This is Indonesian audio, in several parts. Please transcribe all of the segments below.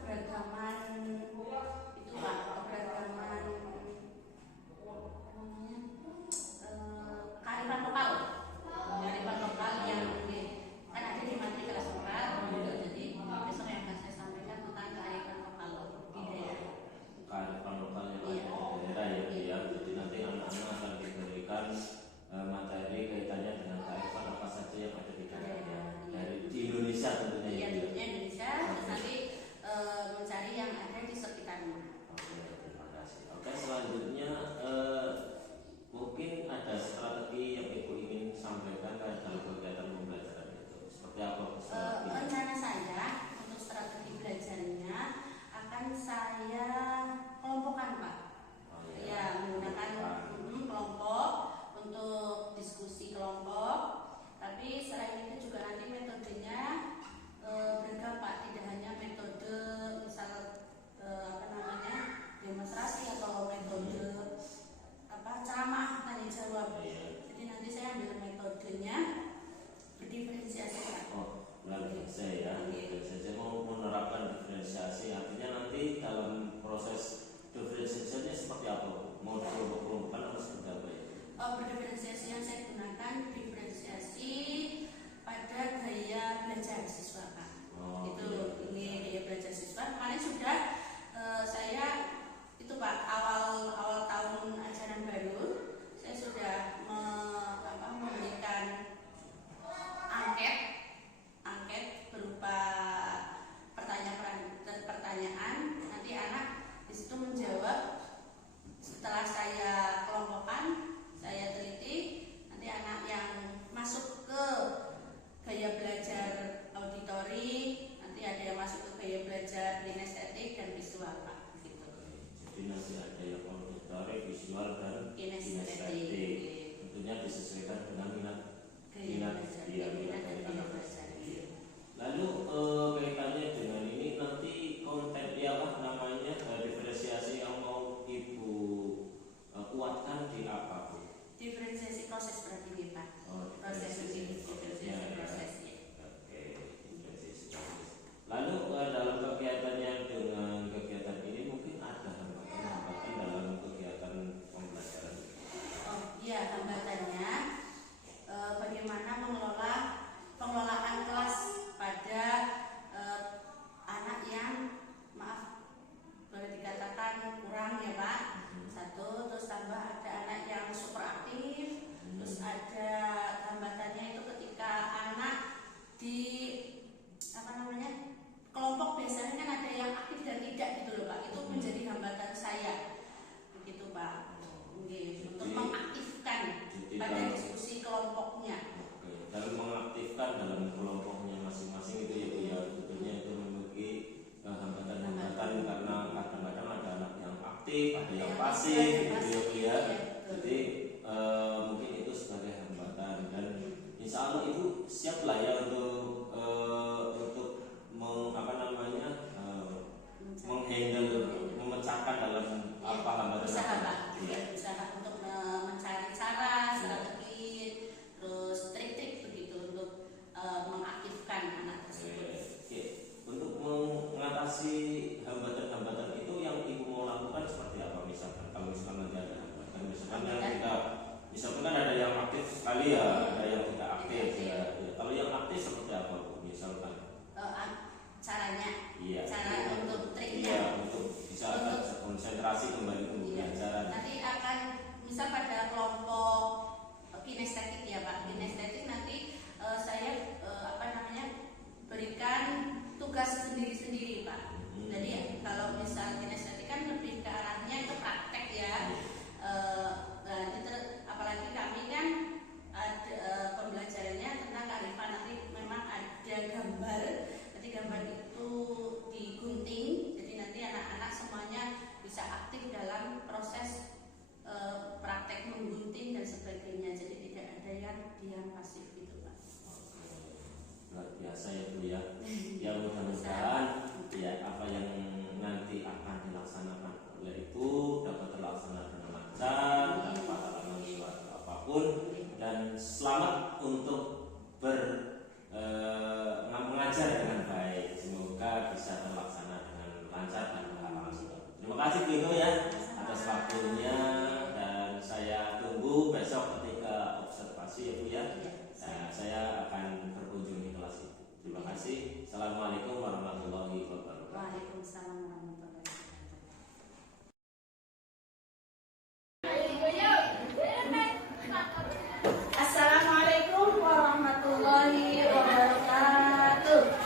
keberagaman itu Pak, keberagaman kearifan lokal. Kearifan lokal yang kan ada di materi kelas 4. Jadi besok yang akan saya sampaikan tentang kearifan lokal di daerah. Kearifan lokal yang ada di daerah ya. Jadi nanti anak-anak akan diberikan materi kaitannya dengan kearifan apa saja yang ada di daerah. Di Indonesia tentunya. Iya, tentunya Indonesia. Terus nanti mencari yang ada di sekitarnya. Oke, terima kasih. Oke, selanjutnya mungkin ada strategi yang Ibu ingin sampaikan dalam kegiatan pembelajaran itu. Seperti apa? Rencana saya untuk strategi belajarnya akan saya kelompokkan Pak. Ya, menggunakan kelompok untuk diskusi kelompok. Tapi selain itu juga nanti metodenya beragam Pak, tidak hanya metode misal demonstrasi atau metode ceramah tanya jawab. Jadi nanti saya ambil metodenya berdiferensiasi Pak. Saya mau menerapkan diferensiasi, artinya nanti dalam proses diferensiasinya seperti apa? Mau kelompok-kelompokan atau seperti apa ya? Berdiferensiasi yang saya gunakan diferensiasi pada gaya belajar siswa Pak. Ini gaya belajar siswa. Kemarin sudah saya itu Pak, awal tahun ajaran baru saya sudah memberikan angket berupa pertanyaan. Nanti anak di situ menjawab. Setelah saya kelompokkan, saya teliti, nanti anak yang masuk ke gaya belajar auditori, nanti ada yang masuk ke gaya belajar kinestetik dan visual Pak. Gitu. Jadi nanti ada yang auditori, visual dan kinestetik. Tentunya disesuaikan dengan minat dia. Lalu kaitannya dengan ini nanti konten diferensiasi yang mau Ibu kuatkan di apa Bu? Diferensiasi proses berarti Pak. Proses prosesnya. Oke, diferensiasi proses. Lalu dalam kegiatannya dengan kegiatan ini mungkin ada hambatan dalam kegiatan pembelajaran. Iya, hambatannya bagaimana mengelola pengelolaan kelas pada anak yang boleh dikatakan kurang ya Pak. Satu, terus tambah ada anak yang super aktif. Terus ada hambatannya itu ketika anak di kelompok biasanya kan ada yang aktif dan tidak gitu loh Pak. Itu menjadi hambatan saya. Begitu Pak. Untuk mengaktifkan pada diskusi kelompoknya. Dalam mengaktifkan dalam kelompoknya masing-masing itu ya Bu ya, tentunya itu memiliki hambatan-hambatan karena kadang-kadang ada anak yang aktif, ada yang pasif gitu ya Bu ya. Jadi mungkin itu sebagai hambatan dan insya Allah Ibu siap lah ya untuk menghandle, memecahkan dalam apa hambatan usaha Pak. Usaha untuk mencari cara, strategi, terus trik-trik begitu untuk mengaktifkan anak tersebut. Untuk mengatasi hambatan-hambatan itu yang Ibu mau lakukan seperti apa? Misalkan kalau nanti ada hambatan, misalkan kasih Bino ya atas waktunya, dan saya tunggu besok ketika observasi ya Bu ya. Nah, saya akan berkunjung di kelas itu. Terima kasih. Assalamualaikum warahmatullahi wabarakatuh. Waalaikumsalam warahmatullahi wabarakatuh. Assalamualaikum warahmatullahi wabarakatuh.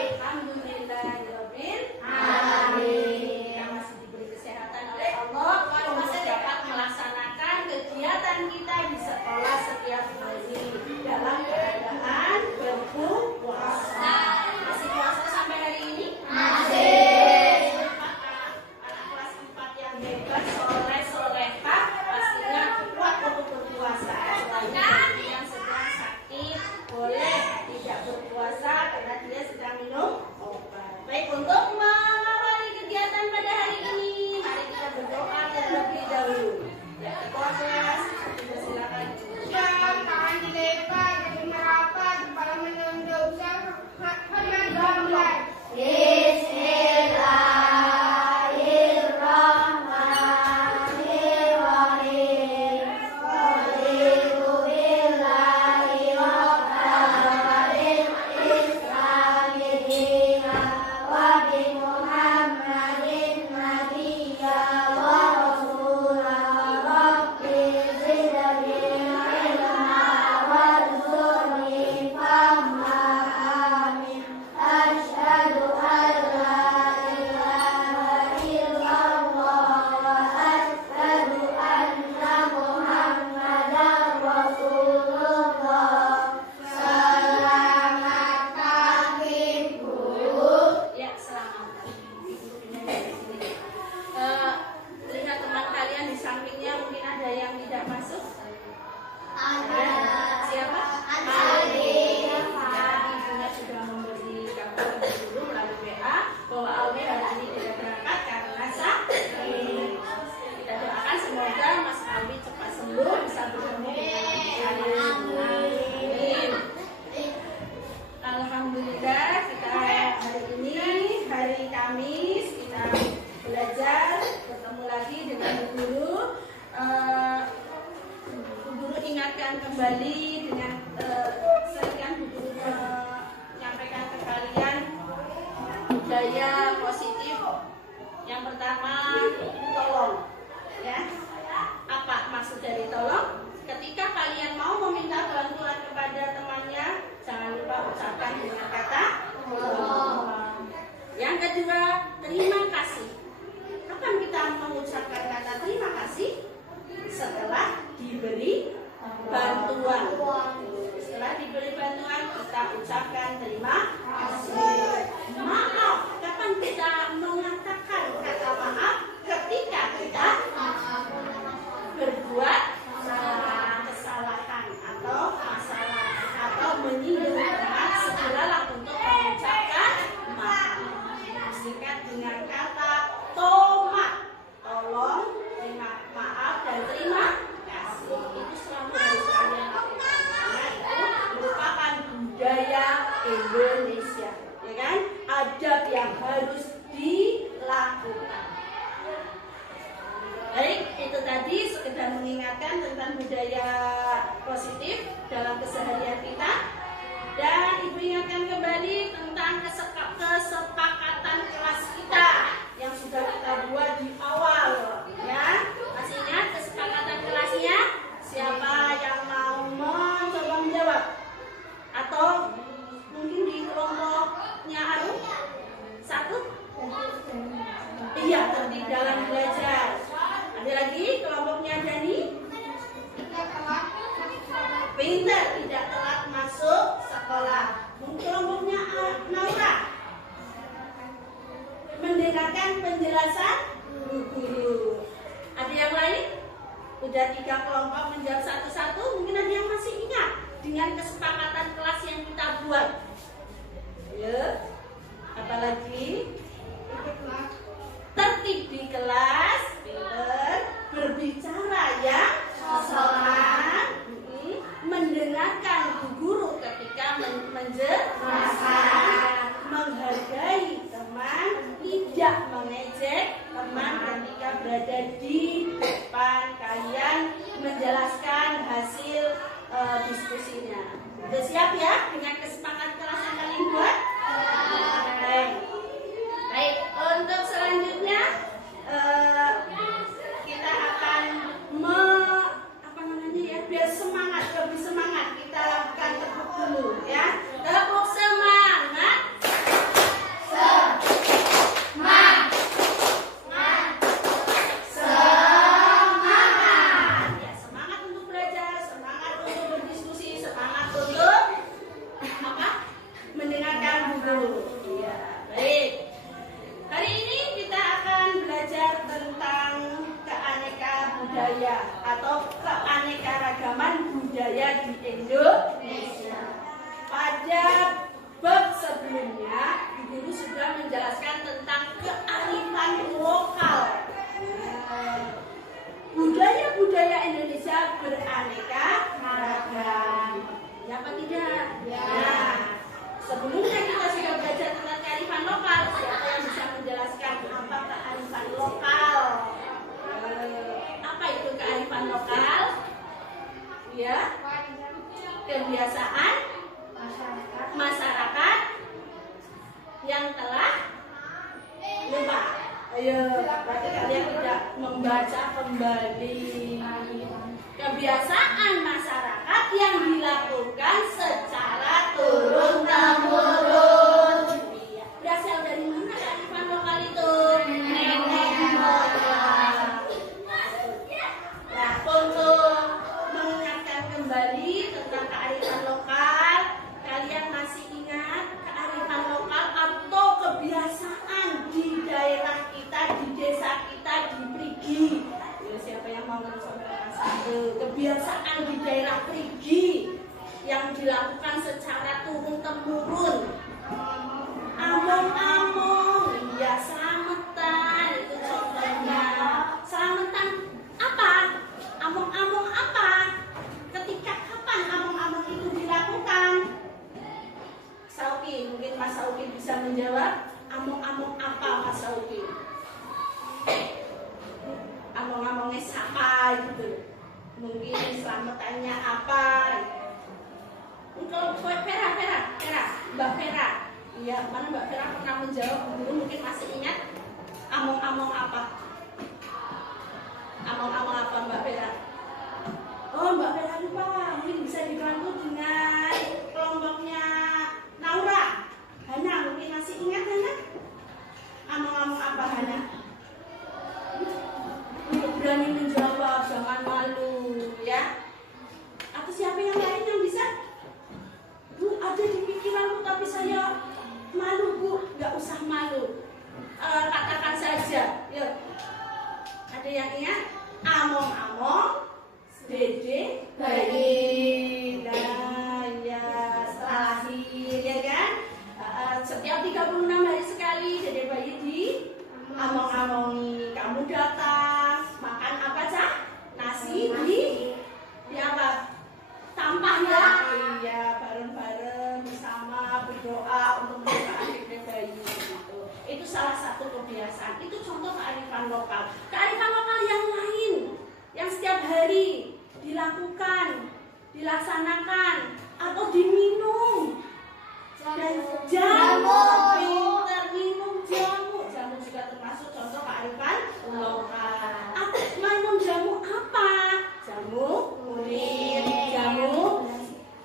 Alhamdulillahirabbil alamin. Kita masih diberi kesehatan oleh Allah untuk dapat melaksanakan kegiatan kita di sekolah setiap hari dalam keadaan berpuasa. Masih puasa sampai hari ini? Masih. Anak kelas 4 yang hebat, soleh-solehah, pastinya kuat untuk berpuasa. Bagi yang sedang sakit boleh tidak berpuasa karena dia sedang minum obat. Baik, untuk mengawali kegiatan pada hari ini, mari kita berdoa terlebih dahulu. Ya, ketua kelas, silakan. Tangan dilepas, kaki merapat, kepala menunduk, mulai. Ya, selamat. Lihat teman kalian di sampingnya, mungkin ada yang tidak masuk. Ada. Siapa? Aldi. Ya, ibunya sudah memberi kabar dulu melalui WA bahwa Aldi hari ini tidak berangkat karena sakit. Kita doakan semoga Mas Aldi cepat sembuh, bisa bertemu dengan kalian. Amin. Alhamdulillah, kita hari ini hari Kamis, kita belajar bertemu lagi dengan Bu Guru. Bu Guru ingatkan kembali dengan sering Bu Guru menyampaikan ke kalian budaya positif. Yang pertama, tolong, ya. Apa maksud dari tolong? Ketika kalian mau meminta bantuan kepada temannya, jangan lupa ucapkan dengan kata tolong. Yang kedua, terima kasih. Kapan kita mengucapkan kata terima kasih? Setelah diberi bantuan. Setelah diberi bantuan, kita ucapkan terima kasih. Maaf, kapan kita mengatakan kata maaf? Ketika kita berbuat kesalahan atau masalah atau menyinggung teman, segeralah untuk mengucapkan maaf. Singkat dengan kata tomat, tolong, terima maaf dan terima kasih. Itu selalu harus kalian lakukan karena itu merupakan budaya Indonesia, ya kan? Adab yang harus dilakukan. Baik, itu tadi sekedar mengingatkan tentang budaya positif dalam keseharian kita. Dan Ibu ingatkan kembali tentang kesepakatan kelas kita yang sudah kita buat di awal, ya. Masih ingat kesepakatan kelasnya? Siapa yang mau mencoba menjawab? Atau mungkin di kelompoknya Arum? Satu? Iya, tertib dalam belajar. Ada lagi kelompoknya Dani? Pintar, tidak telat masuk sekolah. Mungkin kelompoknya Naura? Mendengarkan penjelasan guru. Ada yang lain? Udah 3 kelompok menjawab satu-satu. Mungkin ada yang masih ingat dengan kesepakatan kelas yang kita buat. Ya, apalagi ya dengan kesepakatan kelas yang kalian buat? Baik. Baik, untuk selanjutnya kita akan biar semangat, lebih semangat kita lakukan tepuk dulu ya. Tepuk semangat. Ya, semangat untuk belajar, semangat untuk berdiskusi, semangat untuk mendengarkan guru. Ya, baik. Hari ini kita akan belajar tentang keaneka budaya atau keanekaragaman budaya di Indonesia. Pada bab sebelumnya, guru sudah menjelaskan tentang kearifan lokal. Budaya-budaya Indonesia beraneka ragam. Ya apa tidak? Ya. Sebelumnya kita sudah belajar tentang kearifan lokal. Siapa yang bisa menjelaskan apa kearifan lokal? Apa itu kearifan lokal? Ya, kebiasaan masyarakat yang telah lupa. Ayo, berarti kalian tidak membaca kembali. Kebiasaan masyarakat yang dilakukan secara turun-temurun. Berasal dari mana kearifan lokal itu? Nenek moyang. Nah, untuk mengingatkan kembali tentang kearifan lokal, kalian masih ingat kearifan lokal atau kebiasaan di daerah kita, di desa kita, di Prigi? Ya, siapa yang mau mencoba kebiasaan di daerah Prigi yang dilakukan secara turun-temurun? Among-among, ya slametan itu contohnya. Slametan apa? Among-among apa? Ketika kapan among-among itu dilakukan? Sauki, mungkin Mas Sauki bisa menjawab. Among-among apa Mas Sauki? Among-amongnya siapa gitu? Mungkin selamatannya apa? Untuk Vera, Mbak Vera. Iya, mana Mbak Vera pernah menjawab dulu, mungkin masih ingat among-among apa? Among-among apa Mbak Vera? Oh, Mbak Vera lupa, mungkin bisa dibantu dengan kelompoknya Naura. Hana, mungkin masih ingat Hana? Among-among apa Hana? Berani menjawab, jangan malu ya. Atau siapa yang lain yang bisa? Bu, ada di pikiranku tapi saya malu Bu. Gak usah malu, katakan saja. Yuk, ada yang ingat? Among-among Dede bayi. Nah ya, setelah lahir ya kan, setiap 36 hari sekali Dede bayi di among-amongi. Kamu datang makan apa Cak? Nasi di apa? Sampah ya? Iya, bareng-bareng bersama berdoa untuk menjaga adik bayi gitu. Itu salah satu kebiasaan. Itu contoh kearifan lokal. Kearifan lokal yang lain yang setiap hari dilakukan, dilaksanakan atau diminum. Jamu, pinter minum jamu. Jamu juga termasuk contoh kearifan lokal. Minum jamu apa? Jamu kuning, jamu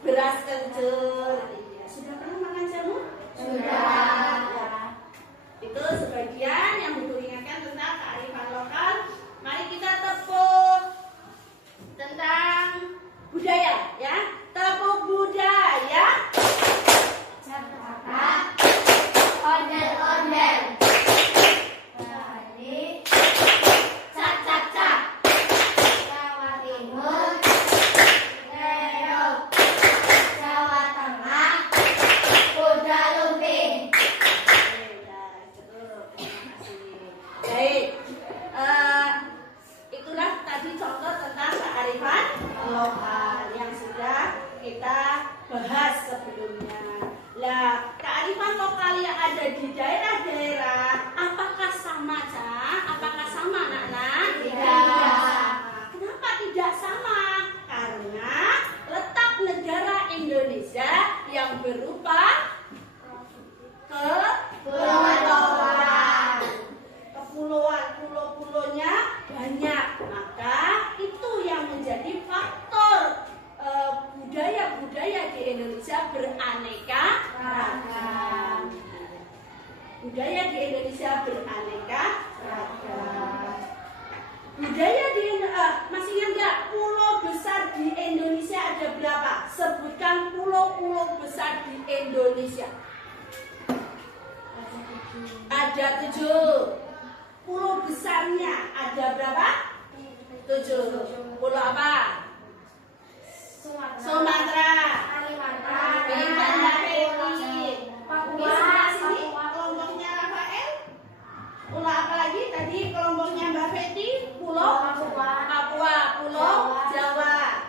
beras kencur. Sudah pernah makan jamu? Sudah. Itu sebagian yang butuh ingatkan tentang kearifan lokal. Mari kita tepuk tentang budaya ya. Tepuk budaya. Jakarta. budaya di Indonesia beraneka ragam. Budaya di masih ingat nggak pulau besar di Indonesia ada berapa? Sebutkan pulau-pulau besar di Indonesia. Ada 7. Pulau besarnya ada berapa? 7. Pulau apa? Sumatera. Kalimantan. Papua. Sini kelompoknya Rafael. Pulau apa lagi? Tadi kelompoknya Mbak Feti. Pulau Papua. Pulau Jawa.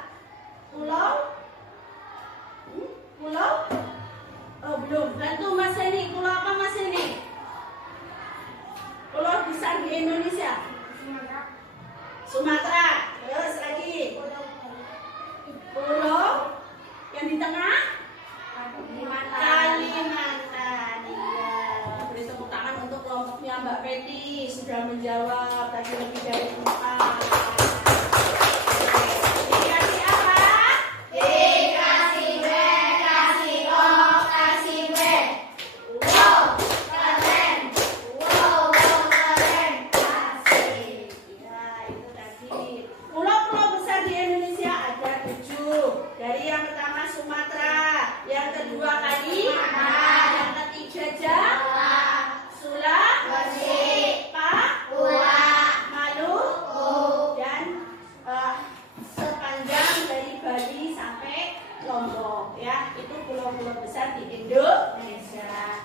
Pulau oh belum. Bantu Mas Heni. Pulau apa Mas Heni? Pulau besar di Indonesia. Sumatera. Terus lagi. Pulau yang di tengah. Kalimantan. Iya. Beri tepuk tangan untuk kelompoknya Mbak Peti sudah menjawab tadi lebih dari 4. Dikasih apa? Dikasih B, kasih O, kasih B. Wow, keren. Wow, keren. Kasih. Ya, itu tadi. Pulau-pulau besar di Indonesia ada 7. Dari yang pertama Sumatera, yang kedua Kalimantan, yang ketiga Jawa, Sulawesi, Papua, Maluku, dan sepanjang dari Bali sampai Lombok, ya itu pulau-pulau besar di Indonesia.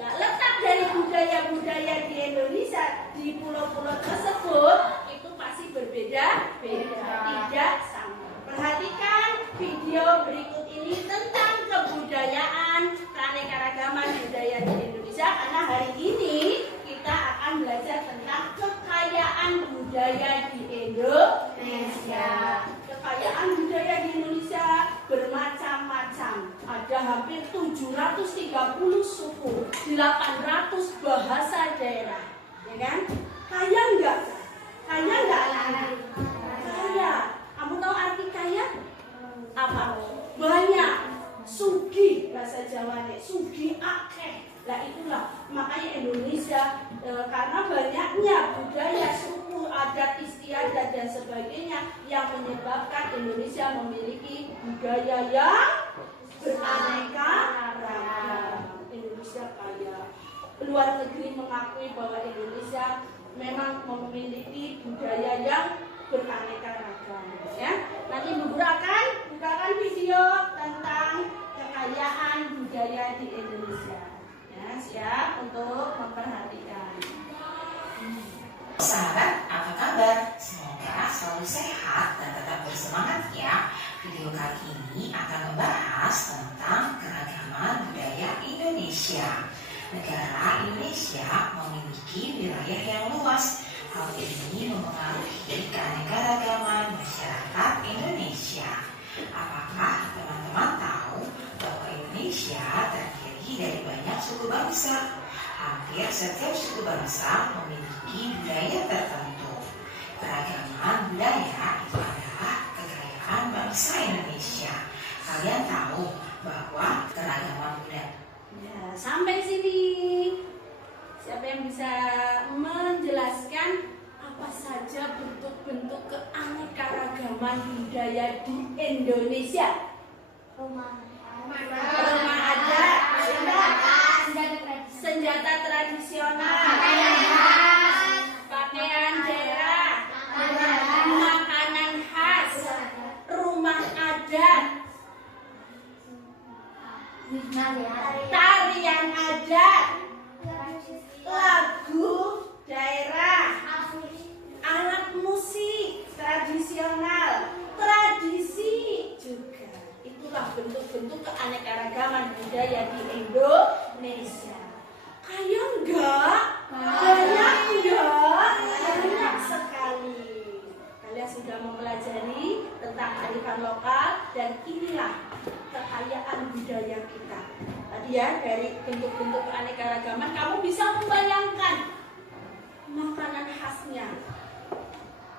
Nah, letak dari budaya-budaya di Indonesia di pulau-pulau tersebut itu pasti berbeda-beda, tidak sama. Perhatikan video berikut ini tentang kebudayaan, keanekaragaman budaya di Indonesia karena hari ini kita akan belajar tentang kekayaan budaya di Indonesia. Kekayaan budaya di Indonesia bermacam-macam. Ada hampir 730 suku, 800 bahasa daerah, ya kan? Kaya enggak? Kaya enggak anak-anak? Kaya. Kamu tahu arti kaya? Apa? Banyak. Sugi bahasa Jawanya, sugi akeh. Nah itulah makanya Indonesia karena banyaknya budaya, suku, adat, istiadat dan sebagainya yang menyebabkan Indonesia memiliki budaya yang beraneka ragam. Indonesia kaya. Luar negeri mengakui bahwa Indonesia memang memiliki budaya yang beraneka ragam. Ya, nanti Bu Guru akan bukakan video tentang kekayaan budaya di Indonesia. Ya, siap untuk memperhatikan. Sahabat, apa kabar? Semoga selalu sehat dan tetap bersemangat ya. Video kali ini akan membahas tentang keragaman budaya Indonesia. Negara Indonesia memiliki wilayah yang luas. Hal ini mempengaruhi keanekaragaman masyarakat Indonesia. Apakah teman-teman tahu bahwa Indonesia terdiri dari banyak suku bangsa? Hampir setiap suku bangsa memiliki budaya tertentu. Keragaman budaya itu adalah kekayaan bangsa Indonesia. Kalian tahu bahwa keragaman budaya. Ya, sampai sini. Siapa yang bisa menjelaskan apa saja bentuk-bentuk keanekaragaman budaya di Indonesia? Rumah adat, senjata tradisional, pakaian daerah, makanan khas, rumah adat, tarian adat, lagu daerah, alat musik tradisional, tradisi juga. Itulah bentuk-bentuk keanekaragaman budaya di Indonesia. Kaya enggak? Banyak enggak? Banyak sekali. Kalian sudah mempelajari tentang kearifan lokal dan inilah kekayaan budaya kita. Tadi ya, dari bentuk-bentuk keanekaragaman kamu bisa membayangkan makanan khasnya.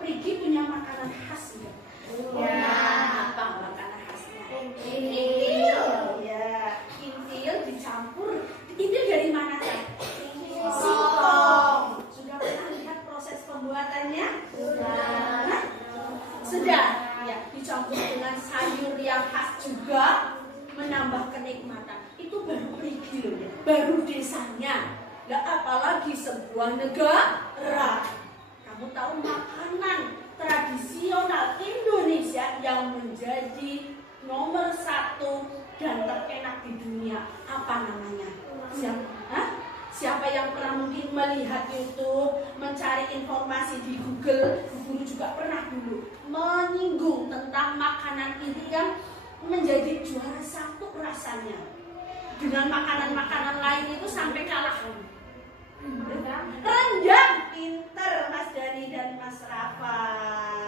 Prigi punya makanan khas ya? Ya, apa makanan khasnya? Kintil. Ya, kintil dicampur. Kintil dari mana kan? desanya, nggak apalagi sebuah negara. Kamu tahu makanan tradisional Indonesia yang menjadi nomor 1 dan terenak di dunia, apa namanya? Siapa yang pernah mungkin melihat YouTube, mencari informasi di Google, guru juga pernah dulu menyinggung tentang makanan ini yang menjadi juara 1 rasanya. Dengan makanan-makanan lain itu sampai kalah. Rendang, pinter Mas Dani dan Mas Rafa,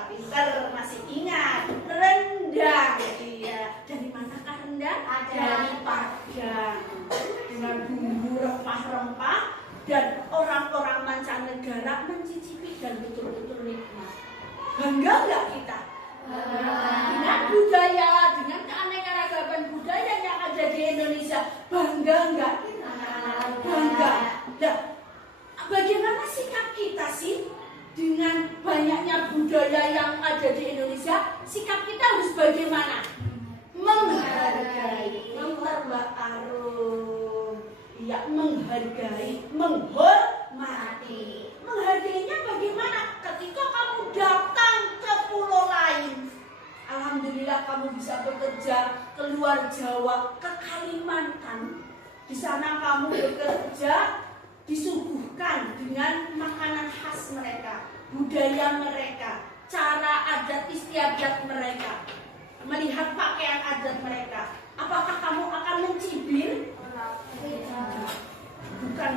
pinter, masih ingat rendang. Iya, dari manakah rendang? Dari Padang, dengan bumbu rempah-rempah, dan orang-orang mancanegara mencicipi dan betul-betul nikmat. Bangga nggak kita? Dengan budaya, dengan keanekaragaman budaya yang ada di Indonesia, bangga nggak kita? Bangga. Nah, bagaimana sikap kita sih dengan banyaknya budaya yang ada di Indonesia? Sikap kita harus bagaimana? Menghargai. Mbak Arum. Ya, menghargai, menghormati. Menghargainya bagaimana? Ketika kamu datang ke pulau lain, alhamdulillah kamu bisa bekerja keluar Jawa, ke Kalimantan. Di sana kamu bekerja, disuguhkan dengan makanan khas mereka, budaya mereka, cara adat istiadat mereka, melihat pakaian adat mereka. Apakah kamu akan mencibir? Bukan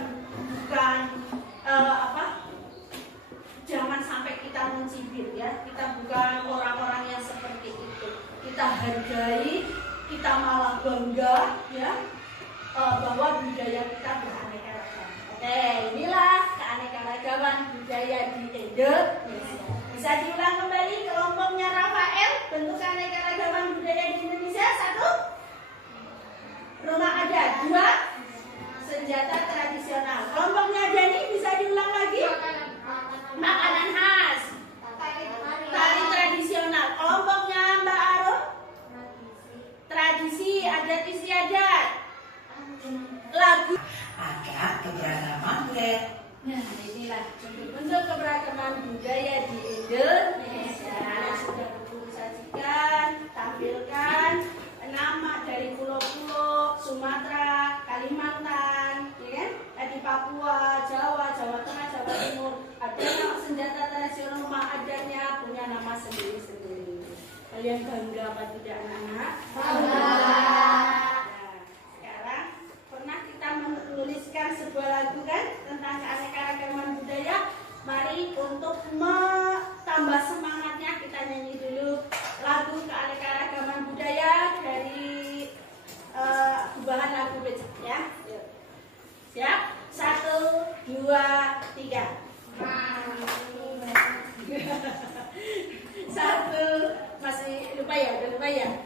jangan sampai kita mencibir ya. Kita bukan orang-orang yang seperti itu. Kita hargai, kita malah bangga ya, bahwa budaya kita beraneka ragam. Oke, inilah keanekaragaman budaya di Indonesia. Bisa diulang kembali kelompoknya Rafael, bentuk keanekaragaman budaya di Indonesia. 1, rumah adat. 2, senjata tradisional. Kelompoknya Dani, bisa diulang lagi? Makanan khas, tari tradisional. Kelompoknya Mbak Arum, tradisi adat istiadat, lagu. Agar keberagaman budaya. Nah, inilah bentuk keberagaman budaya di Indonesia. Sudah Guru sajikan, tampilkan nama dari pulau-pulau Sumatera, Kalimantan, ya kan? Di Papua, Jawa, Jawa Tengah, Jawa Timur. Ada yang senjata tradisional rumah adatnya punya nama sendiri-sendiri. Kalian bangga apa tidak, anak-anak? Bangga. Sekarang pernah kita menuliskan sebuah lagu kan tentang keanekaragaman budaya. Mari untuk tambah semangatnya kita nyanyi dulu lagu keanekaragaman budaya dari bahan lagu becak ya. Siap? 1, 2, 3. 1, masih lupa ya? Udah lupa ya?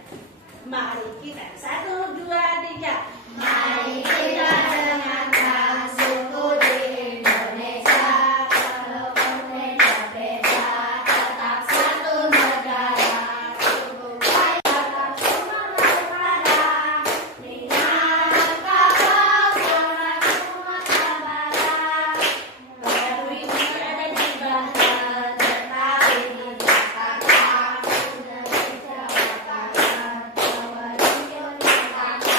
Mari kita 1, 2, 3. Mari kita dengarkan suku di Indonesia. Walaupun beda-beda, tetap satu negara. Suku kaya tak cuma daripada dengan kapal sama Sumatera Barat. Baru ini ada di Banten, tetapi di Jakarta. Sudah di Jawa Barat, Jawa Timur, Jakarta.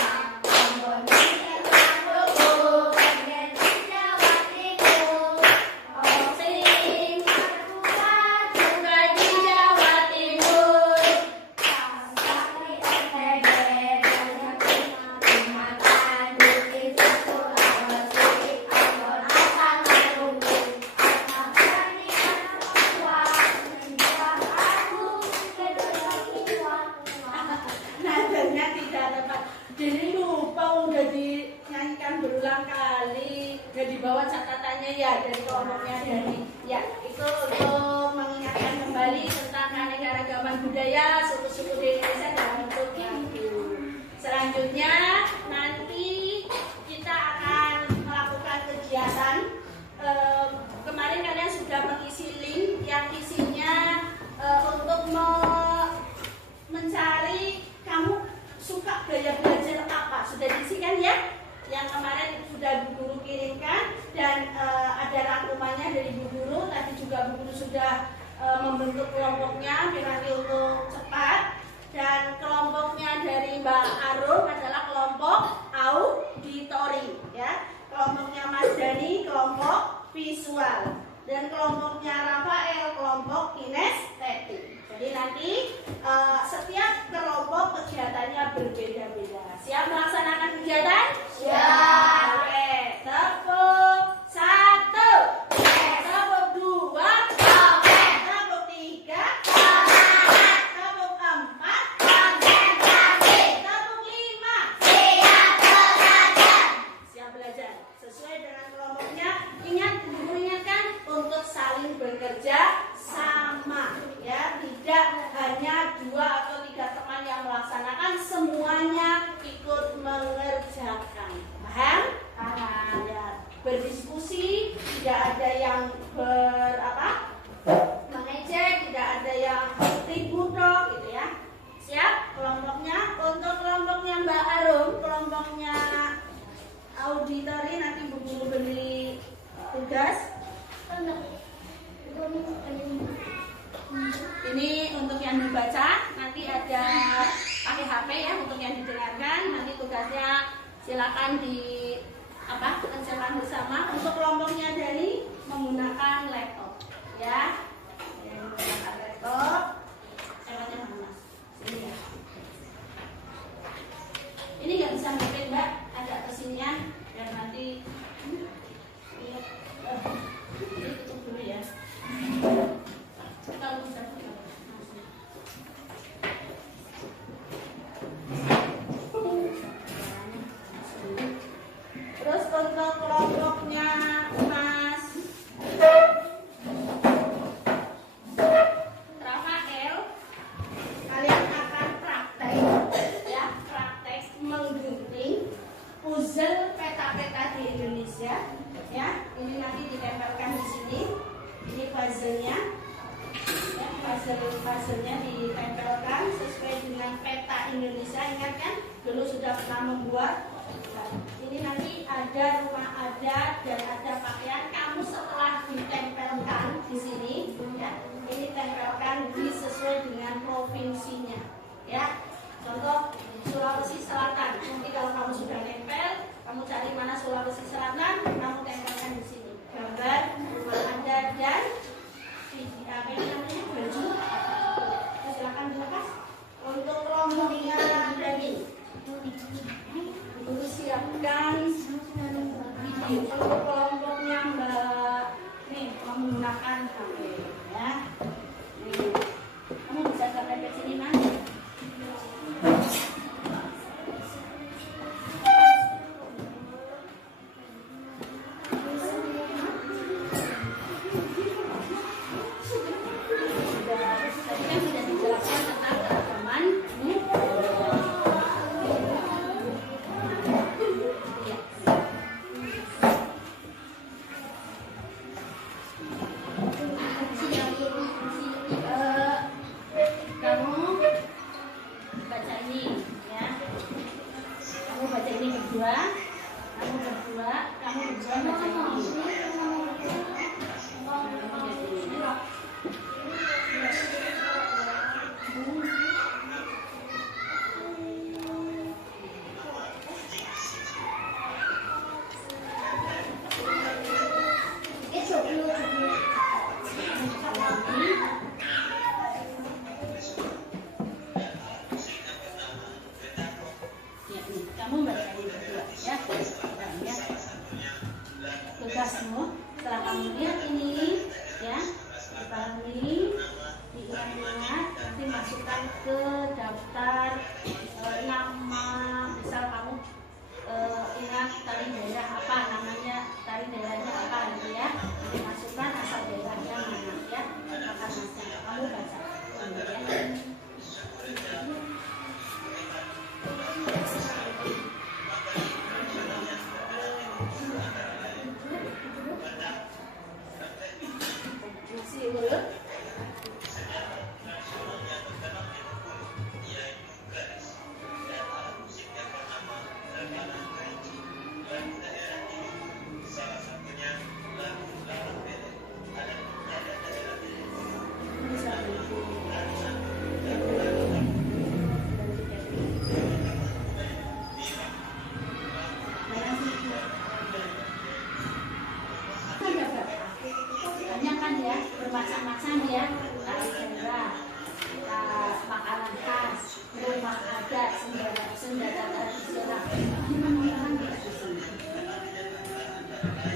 Nadanya tidak tepat. Jadi lupa udah dinyanyikan berulang kali. Udah dibawa catatannya ya dari kelompoknya dari. Ya, itu untuk mengingatkan kembali tentang keanekaragaman budaya suku-suku di Indonesia dalam bentuk lagu. Selanjutnya nanti kita akan melakukan kegiatan. Kemarin kalian sudah mengisi link yang isinya untuk mencari kamu suka gaya belajar apa. Sudah diisikan ya? Yang kemarin sudah sudah Bu Guru kirimkan dan ada rangkumannya dari Bu Guru. Tadi juga Bu Guru sudah membentuk kelompoknya biar nanti untuk cepat. Dan kelompoknya dari Mbak Arum adalah kelompok auditori, ya. Kelompoknya Mas Dani kelompok visual dan kelompoknya Rafael kelompok kinestetik. Jadi nanti setiap kelompok kegiatannya berbeda-beda. Siap melaksanakan kegiatan? Siap. Oke, tepuk 1, tepuk 2, tepuk 3, tepuk 4, tepuk 5. Siap belajar. Sesuai dengan kelompoknya. Ingat, Guru ingatkan untuk saling bekerja sama, ya. Tidak hanya 2 atau 3 teman yang melaksanakan, semuanya ikut mengerjakan. Paham? Paham. Ya. Berdiskusi, tidak ada yang mengejek, tidak ada yang ribut gitu ya. Siap kelompoknya. Untuk kelompoknya Mbak Arum, kelompoknya auditori, nanti Bu Guru beri tugas. Ini untuk yang dibaca, nanti ada pakai HP ya untuk yang didengarkan. Nanti tugasnya silakan kerjakan bersama. Untuk kelompoknya dari menggunakan laptop, ya. Menggunakan laptop. Lewatnya mana Mas? Sini ya. Ini nggak bisa ngetik Mbak, agak kesininya biar nanti ini tutup dulu ya. Kalau bisa terus untuk kelompoknya Mas Rafael, kalian akan praktek ya, praktek menggunting puzzle peta-peta di Indonesia ya. Ini nanti ditempelkan di sini. Ini puzzle-nya. Ya, puzzle-nya ditempelkan sesuai dengan peta Indonesia. Ingat kan? Dulu sudah pernah membuat. Nah, ini nanti ada rumah adat dan ada pakaian. Kamu setelah ditempelkan di sini, ya, ini tempelkan sesuai dengan provinsinya. Ya, contoh Sulawesi Selatan. Nanti kalau kamu sudah nempel, kamu cari mana Sulawesi Selatan, kamu tempelkan di sini. Gambar rumah adat dan apa ini namanya baju. Silakan dilepas. Untuk kelompoknya daging, Guru siapkan video. Untuk kelompoknya Mbak nih menggunakan HP ya. Nih, kamu bisa sampai ke sini Mas. Tugasmu setelah kamu lihat ini ya, dipahami, diingat-ingat, nanti masukkan ke daftar nama. Misal kamu ingat tari daerah apa namanya, tari daerahnya apa gitu ya, nanti masukkan asal daerahnya mana ya, akan masuk kamu baca kemudian.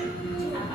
Waalaikumsalam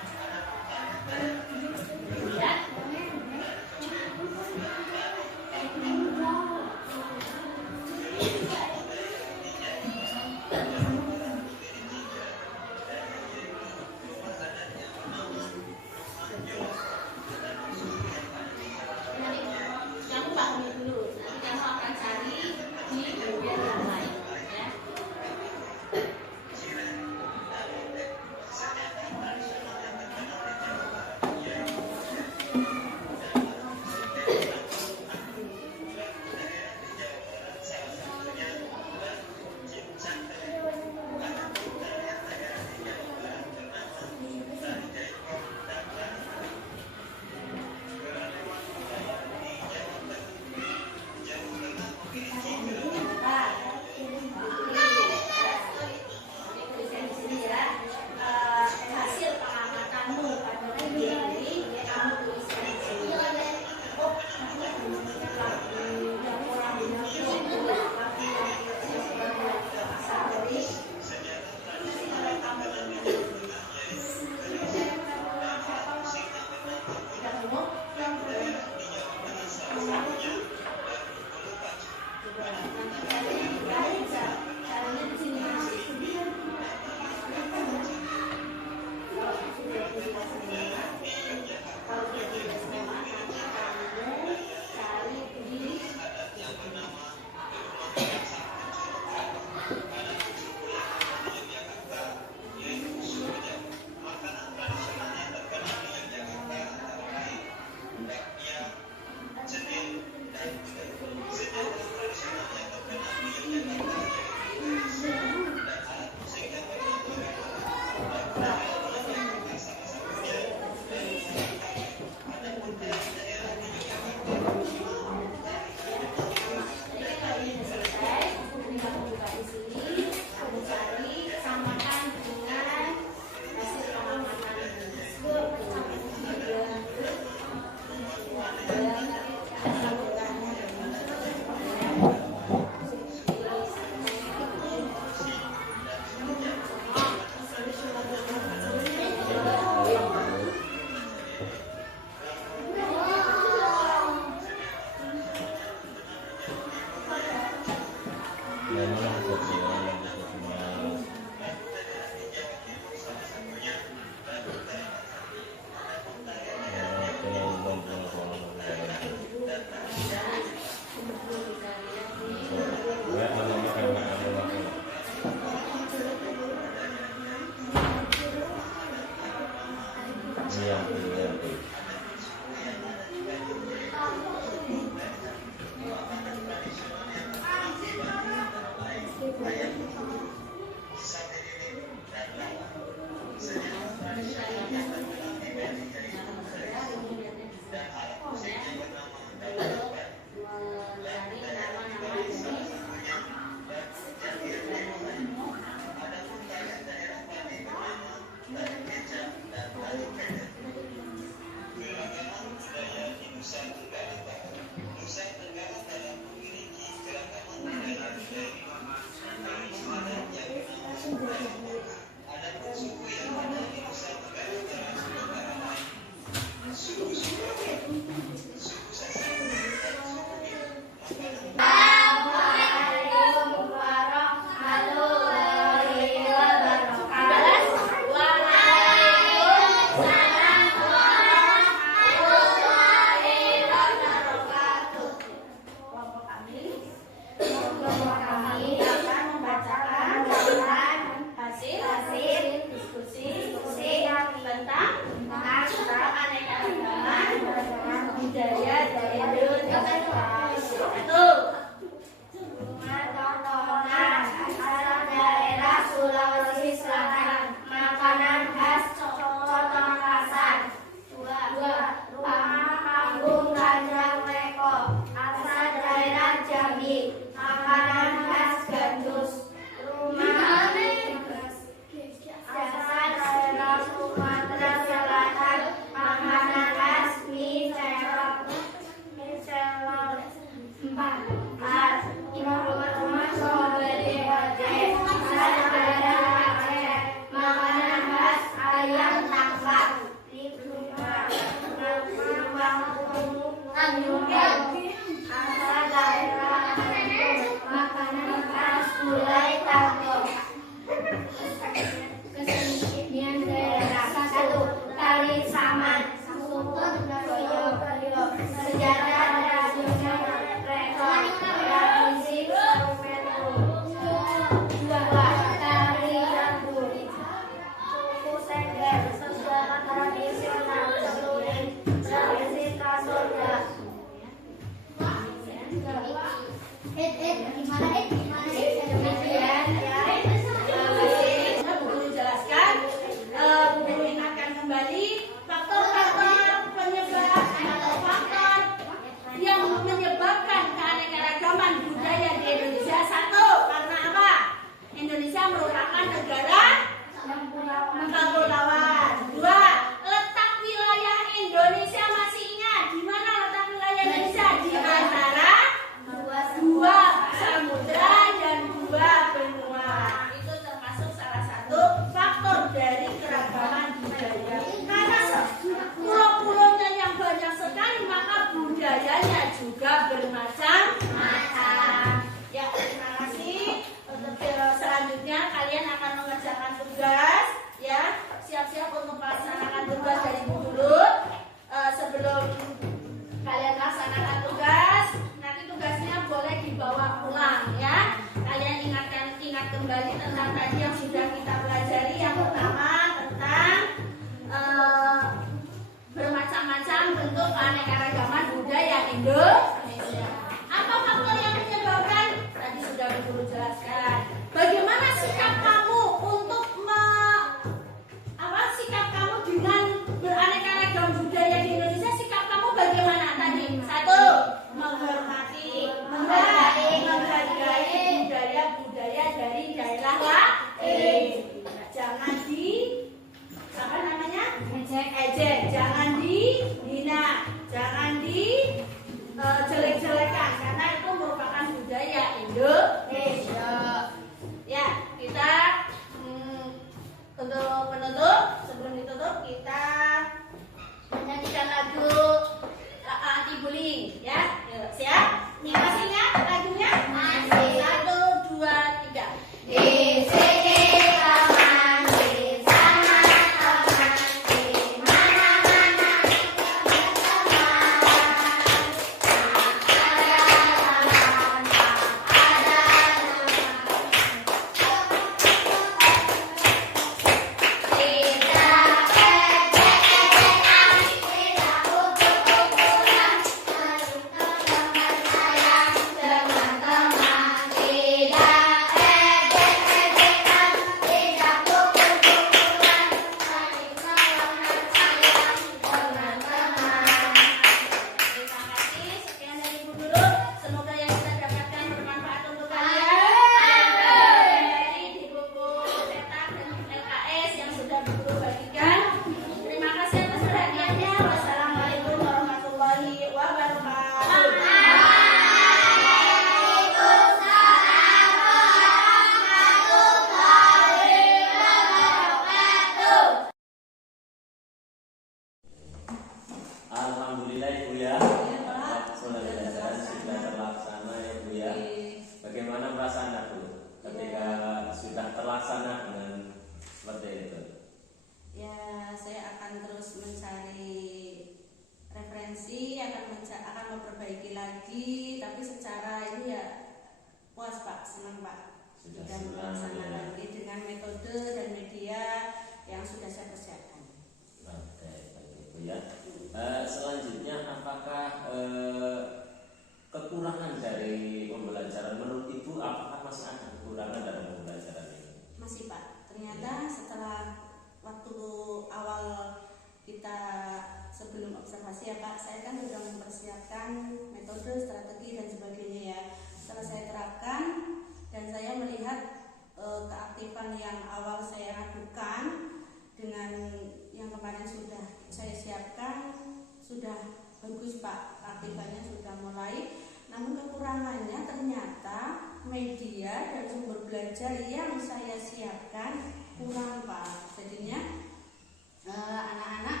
anak-anak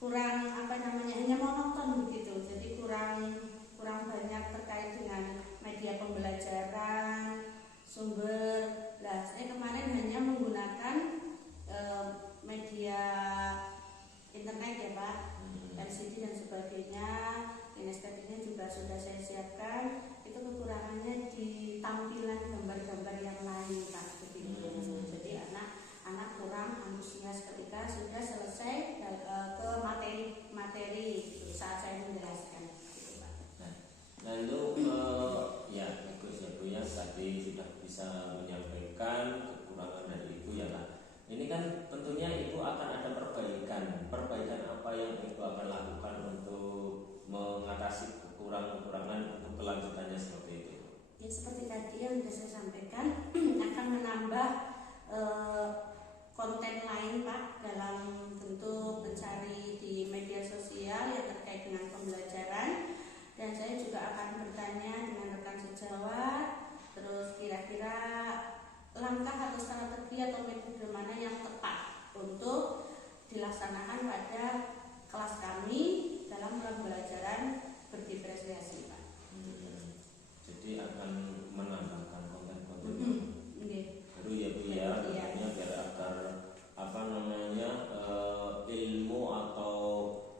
kurang hanya monoton begitu, jadi kurang banyak terkait dengan media pembelajaran, sumber. Nah, saya kemarin hanya menggunakan media internet ya Pak, LCD dan sebagainya. Kinestedinya juga sudah saya siapkan. Itu kekurangannya di tampilan gambar-gambar yang lain Pak, begitu. Jadi anak kurang antusias ketika sudah selesai ke materi saat saya menjelaskan. Gitu, Pak. Lalu ya Ibu ya tadi sudah bisa menyampaikan kekurangan dari Ibu ya Pak. Ini kan tentunya Ibu akan ada perbaikan apa yang Ibu akan lakukan untuk mengatasi kekurangan untuk kelanjutannya seperti itu. Ya seperti tadi yang sudah saya sampaikan, akan menambah konten lain Pak dalam bentuk mencari di media sosial yang terkait dengan pembelajaran, dan saya juga akan bertanya dengan rekan sejawat, terus kira-kira langkah atau strategi atau metode mana yang tepat untuk dilaksanakan pada kelas kami dalam pembelajaran berdiferensiasi Pak. Jadi akan menambahkan konten-konten baru ya Bu ya, tentunya biar agar ilmu atau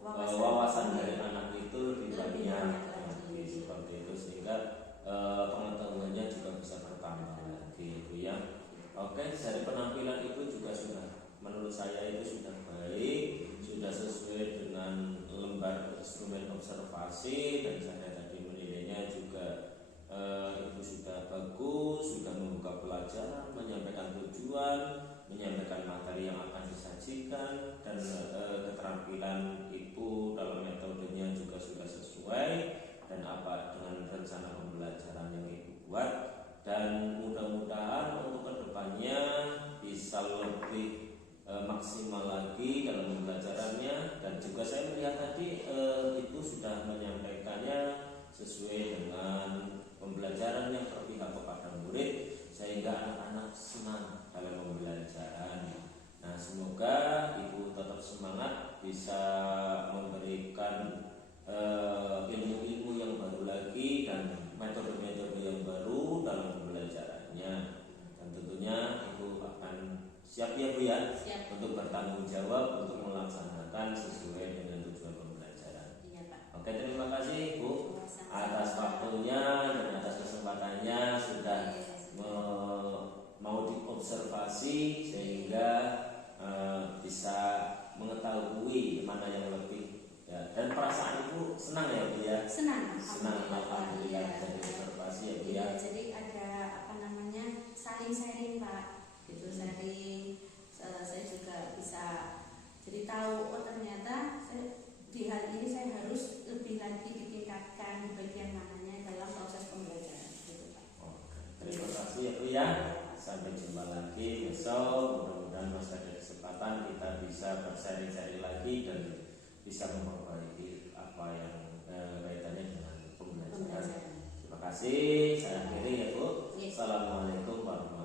wawasan dari anak itu lebih banyak seperti itu, sehingga pengetahuannya juga bisa bertambah lagi Bu ya. Oke, dari penampilan Ibu juga sudah, menurut saya itu sudah baik, sudah sesuai dengan lembar instrumen observasi, dan saya tadi menilainya juga Ibu sudah bagus, sudah membuka pelajaran, menyampaikan tujuan, menyampaikan materi yang akan disajikan, dan keterampilan Ibu dalam metodenya juga sudah sesuai dan apa dengan rencana pembelajaran yang Ibu buat, dan mudah-mudahan untuk kedepannya bisa lebih maksimal lagi dalam pembelajarannya. Dan juga saya melihat tadi Ibu sudah menyampaikannya sesuai dengan pembelajaran yang berpihak kepada murid, sehingga anak-anak senang dalam pembelajaran. Nah, semoga Ibu tetap semangat bisa memberikan ilmu-ilmu yang baru lagi dan metode-metode yang baru dalam pembelajarannya. Dan tentunya Ibu akan siap ya Bu ya, Siap. untuk bertanggung jawab untuk melaksanakan sesuai dengan tujuan pembelajaran. Iya Pak. Oke, terima kasih Bu atas waktunya dan atas kesempatannya sudah mau diobservasi sehingga bisa mengetahui mana yang lebih ya. Dan perasaan Ibu senang ya Bu ya? Senang alhamdulillah ya. bisa diobservasi ya Bu ya. Iya, jadi ada saling sharing Pak, gitu, sharing. Saya juga bisa jadi tahu, oh ternyata di hal ini saya harus lebih lagi ditingkatkan di bagian mananya dalam proses pembelajaran, gitu Pak. Oke, terima kasih ya Bu ya. Sampai jumpa lagi besok. Mudah-mudahan masih ada kesempatan kita bisa berseri-seri lagi dan bisa memperbaiki apa yang kaitannya dengan pembelajaran. Terima kasih. Saya akhiri ya Bu. Assalamualaikum warahmatullahi wabarakatuh.